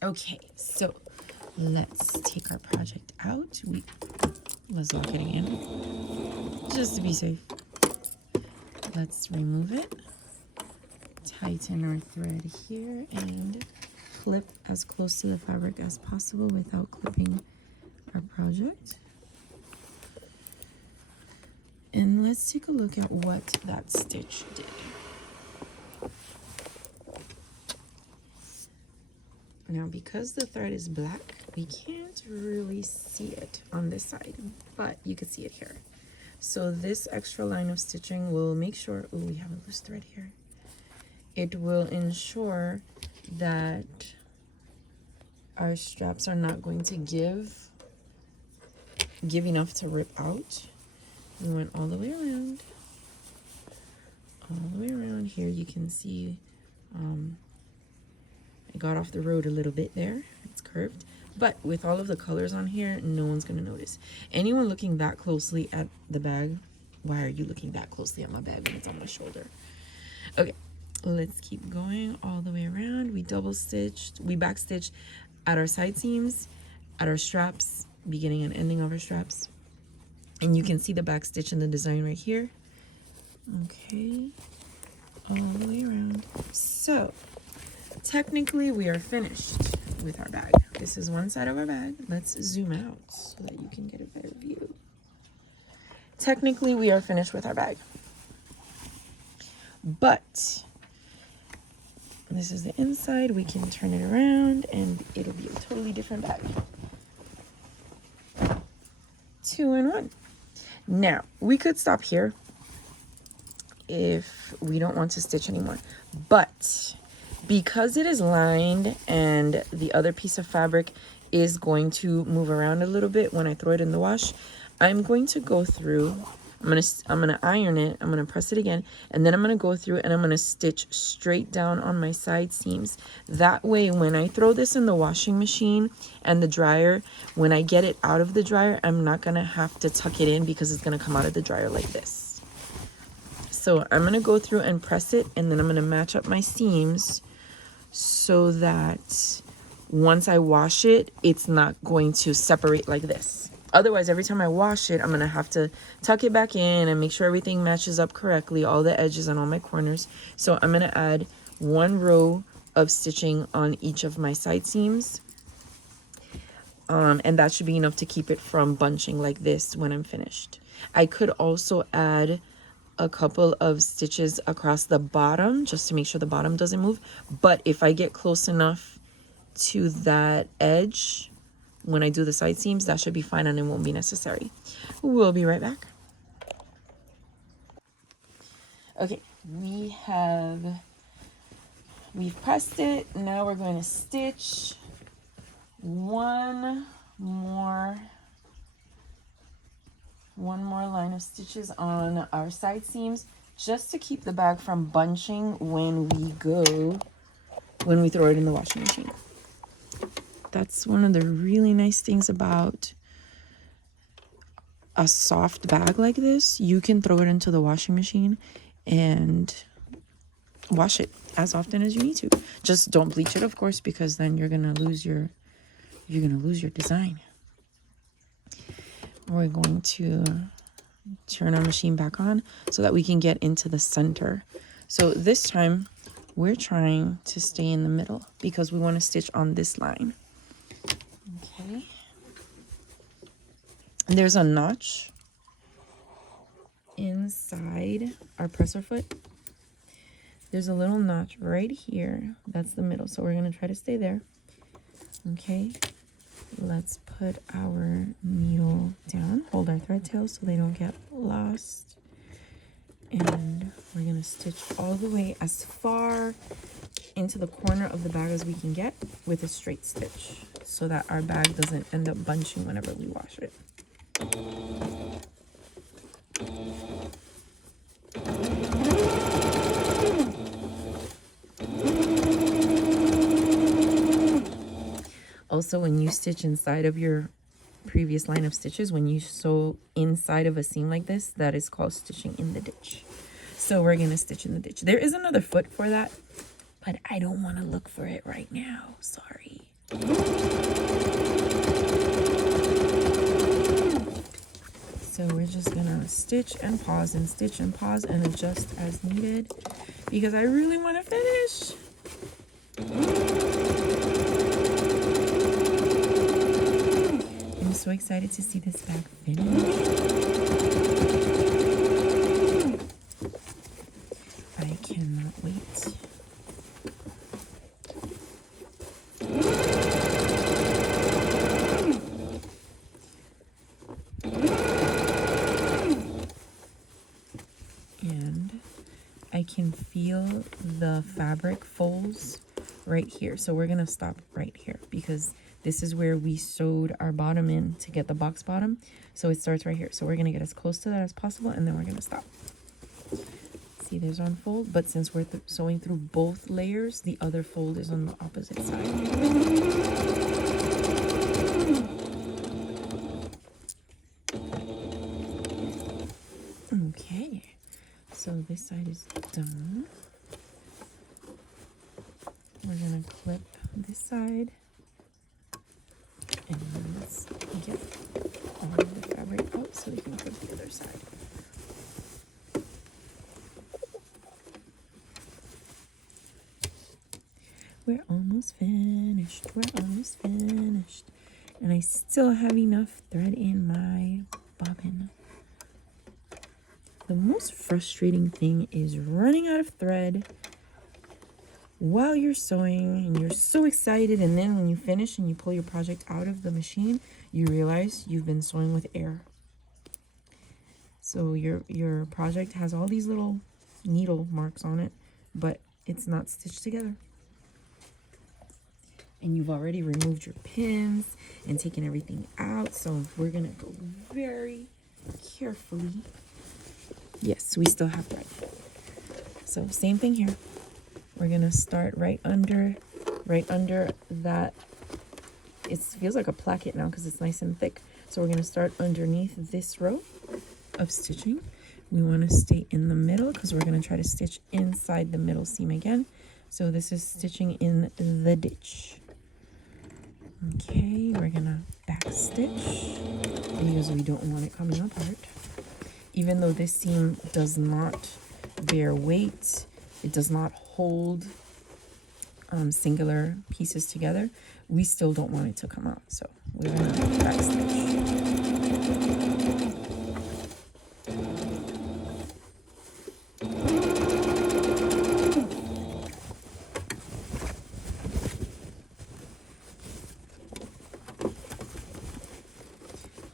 Okay, so let's take our project out. Let's lock it again, just to be safe. Let's remove it. Tighten our thread here and clip as close to the fabric as possible without clipping our project. And let's take a look at what that stitch did. Now, because the thread is black, we can't really see it on this side, but you can see it here. So this extra line of stitching will make sure, oh, we have a loose thread here. It will ensure that our straps are not going to give enough to rip out. We went all the way around. All the way around here, you can see I got off the road a little bit there. It's curved. But with all of the colors on here, no one's going to notice. Anyone looking that closely at the bag, why are you looking that closely at my bag when it's on my shoulder? Okay, let's keep going all the way around. We double stitched, we back stitched at our side seams, at our straps, beginning and ending of our straps. And you can see the back stitch in the design right here. Okay, all the way around. So technically we are finished with our bag. This is one side of our bag. Let's zoom out so that you can get a better view. Technically we are finished with our bag, but this is the inside. We can turn it around and it'll be a totally different bag. 2 in 1. Now we could stop here if we don't want to stitch anymore, but because it is lined and the other piece of fabric is going to move around a little bit when I throw it in the wash, I'm going to go through, I'm gonna iron it, I'm gonna press it again, and then I'm gonna go through and I'm gonna stitch straight down on my side seams. That way when I throw this in the washing machine and the dryer, when I get it out of the dryer, I'm not gonna have to tuck it in because it's gonna come out of the dryer like this. So I'm gonna go through and press it, and then I'm gonna match up my seams so that once I wash it, it's not going to separate like this. Otherwise, every time I wash it, I'm going to have to tuck it back in and make sure everything matches up correctly, all the edges and all my corners. So I'm going to add 1 row of stitching on each of my side seams. And that should be enough to keep it from bunching like this when I'm finished. I could also add a couple of stitches across the bottom just to make sure the bottom doesn't move. But if I get close enough to that edge when I do the side seams, that should be fine and it won't be necessary. We'll be right back. Okay, we've pressed it. Now we're going to stitch one more line of stitches on our side seams just to keep the bag from bunching when we throw it in the washing machine. That's one of the really nice things about a soft bag like this. You can throw it into the washing machine and wash it as often as you need to. Just don't bleach it, of course, because then you're gonna lose your design. We're going to turn our machine back on so that we can get into the center. So this time we're trying to stay in the middle because we want to stitch on this line. Okay. And there's a notch inside our presser foot. There's a little notch right here. That's the middle. So we're going to try to stay there. Okay. Let's put our needle down. Hold our thread tails so they don't get lost. And we're going to stitch all the way as far into the corner of the bag as we can get with a straight stitch so that our bag doesn't end up bunching whenever we wash it. Also, when you stitch inside of your previous line of stitches, when you sew inside of a seam like this, that is called stitching in the ditch. So we're going to stitch in the ditch. There is another foot for that, but I don't want to look for it right now. Sorry. So we're just gonna stitch and pause and stitch and pause and adjust as needed because I really want to finish. I'm so excited to see this bag finish. I cannot wait. And I can feel the fabric folds right here. So we're gonna stop right here because this is where we sewed our bottom in to get the box bottom. So it starts right here. So we're gonna get as close to that as possible and then we're gonna stop. See, there's one fold, but since we're sewing through both layers, the other fold is on the opposite side. Okay, so this side is done. We're gonna clip this side and let's get all of the fabric out so we can clip the other side. We're almost finished. We're almost finished. And I still have enough thread in my bobbin. The most frustrating thing is running out of thread while you're sewing and you're so excited, and then when you finish and you pull your project out of the machine, you realize you've been sewing with air. So your project has all these little needle marks on it, but it's not stitched together. And you've already removed your pins and taken everything out, so we're gonna go very carefully. Yes, we still have thread. So same thing here. We're gonna start right under that. It feels like a placket now because it's nice and thick. So we're gonna start underneath this row of stitching. We want to stay in the middle because we're gonna try to stitch inside the middle seam again. So this is stitching in the ditch. Okay, we're gonna back stitch because we don't want it coming apart. Even though this seam does not bear weight, it does not hold singular pieces together, we still don't want it to come out. So we're gonna back stitch.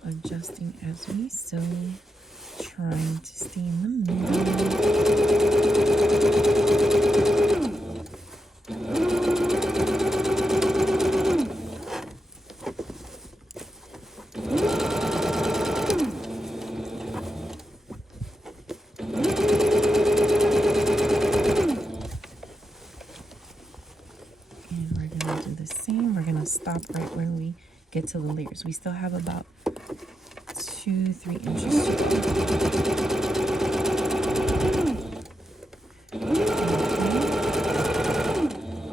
Adjusting as we sew, trying to stay in the middle. And we're gonna do the same. We're gonna stop right when we get to the layers. We still have about 2-3 inches.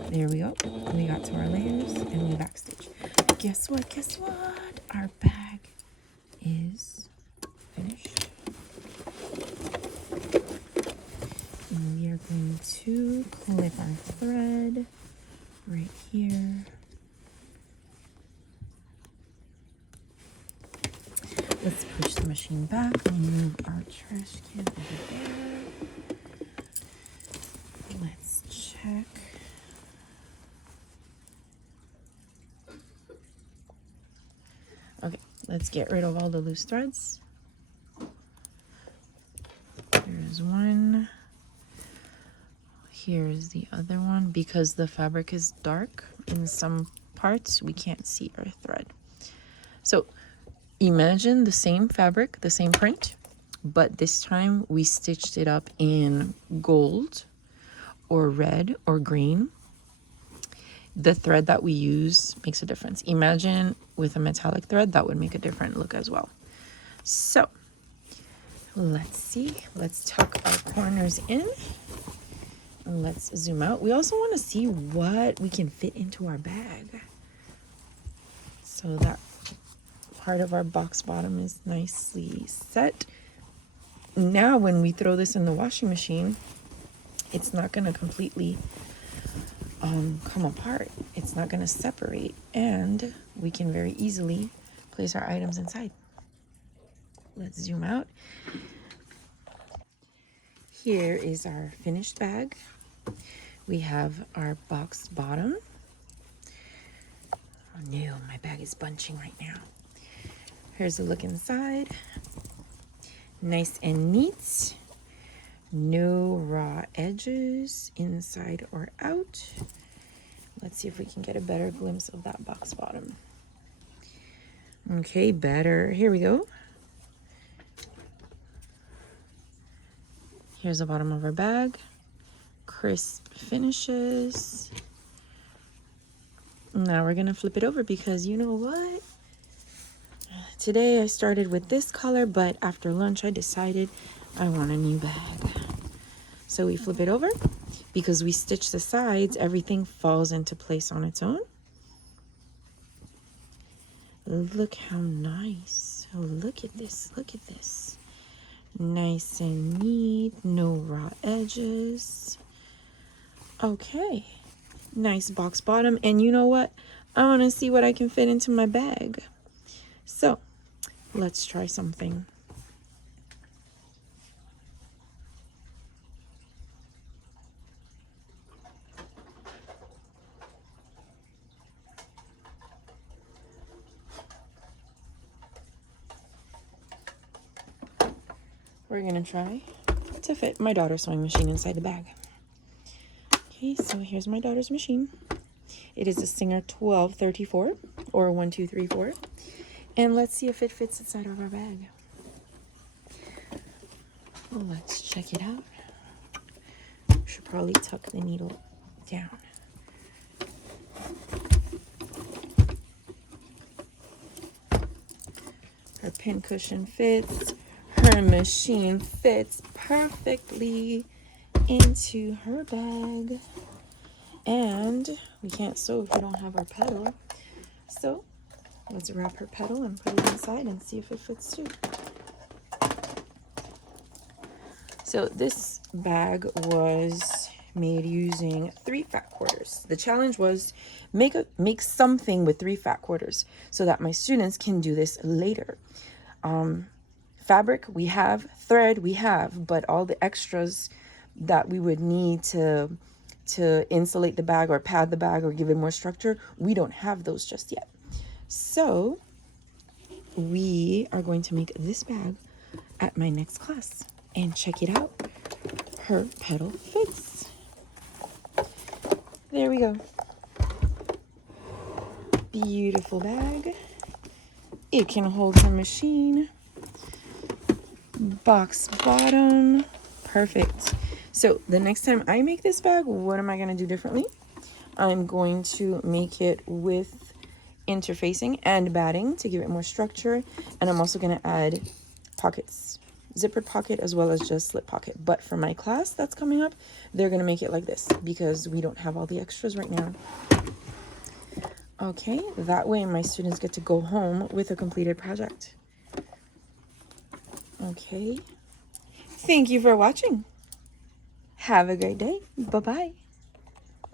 There we go. We got to our layers and we backstitch. Guess what? Guess what? Our bag is finished. And we are going to clip our thread right here. Let's push the machine back and move our trash can over there. Let's check. Okay, let's get rid of all the loose threads. Here's one. Here's the other one. Because the fabric is dark in some parts, we can't see our thread. So imagine the same fabric, the same print, but this time we stitched it up in gold or red or green. The thread that we use makes a difference. Imagine with a metallic thread, that would make a different look as well. So let's see. Let's tuck our corners in. And let's zoom out. We also want to see what we can fit into our bag. So that part of our box bottom is nicely set. Now when we throw this in the washing machine, it's not going to completely come apart. It's not going to separate, and we can very easily place our items inside. Let's zoom out. Here is our finished bag. We have our boxed bottom. Oh no, my bag is bunching right now. Here's a look inside. Nice and neat. No raw edges inside or out. Let's see if we can get a better glimpse of that box bottom. Okay, better. Here we go. Here's the bottom of our bag. Crisp finishes. Now we're gonna flip it over because you know what? Today I started with this color, but after lunch I decided I want a new bag. So we flip it over. Because we stitch the sides, everything falls into place on its own. Look how nice. Oh, look at this. Look at this. Nice and neat. No raw edges. Okay. Nice box bottom. And you know what? I want to see what I can fit into my bag. So, let's try something. We're gonna try to fit my daughter's sewing machine inside the bag. Okay, so here's my daughter's machine. It is a Singer 1234 or 1234. And let's see if it fits inside of our bag. Well, let's check it out. Should probably tuck the needle down. Her pin cushion fits. Her machine fits perfectly into her bag. And we can't sew if we don't have our pedal. So let's wrap her pedal and put it inside and see if it fits too. So this bag was made using 3 fat quarters. The challenge was make something with 3 fat quarters so that my students can do this later. Fabric we have, thread we have, but all the extras that we would need to insulate the bag or pad the bag or give it more structure, we don't have those just yet. So we are going to make this bag at my next class and check it out. Her pedal fits. There we go. Beautiful bag. It can hold her machine. Box bottom. Perfect. So the next time I make this bag, what am I going to do differently? I'm going to make it with interfacing and batting to give it more structure. And I'm also going to add pockets, zippered pocket as well as just slip pocket. But for my class that's coming up, they're going to make it like this because we don't have all the extras right now. Okay, that way my students get to go home with a completed project. Okay, thank you for watching. Have a great day. Bye-bye.